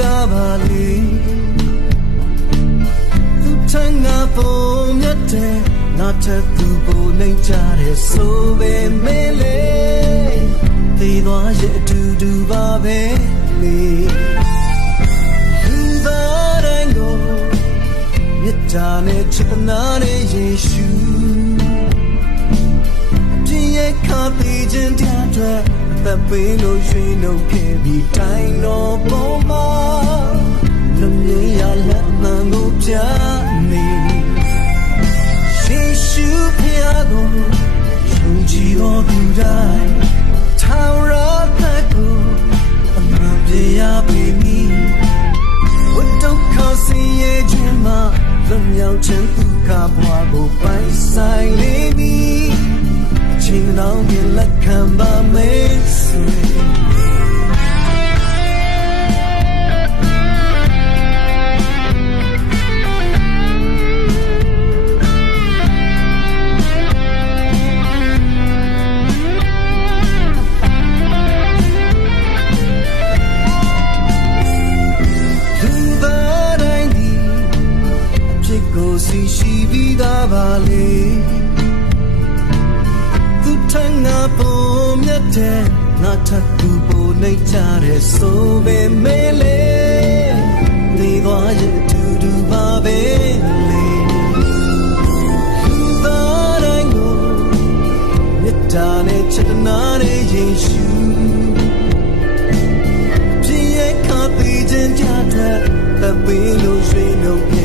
တာပါလေသူထမ်းငါပုံမြတ်တဲ့ငါထက်သူပုံနှိမ်ကြတဲ့ဆိုပေမဲ့လေသေသွားရဲ့အတူတူပါပဲလေလူသားတိုင်းကိုမြတ်တာနဲ့ချစ်နာတဲ့ယေရှုပြည့်ရဲ့ခါပေးခြင်းတရားတွေသက်ပေးလို့ရွှေ့နှုတ်ခဲ့ပြီးတိုင်းတော်ပေါ်မှာလူမြင်ရလက်မှန်ကိုပြနေယေရှုဖျားကိုယုံကြည်တော်သူတိုင်းထာဝရဘက်ကိုအမှန်ပြရပေမည်ဝတ်တုခါစီရဲ့ခြင်းမှာလွတ်မြောက်ခြင်းဒုက္ခဘဝကိုပိုင်ဆိုင်လေမည်ချင်းတော်မြင်လက်ခံပါမယ်ဆိုစီရှိပြီးသားပါလေသူထမ်းငါပုံမြတ်တဲ့ငါထပ်သူပုံနှိမ်ချတဲ့ဆိုပေမဲ့လေနေသွားရဲ့အတူတူပါပဲလေလူသားတိုင်းကိုမြတ်တာနဲ့ချစ်နာတဲ့ယေရှုပြည့်ရဲ့ခါသေးခြင်းကြတဲ့ပေးလို့ရွှေ့လို့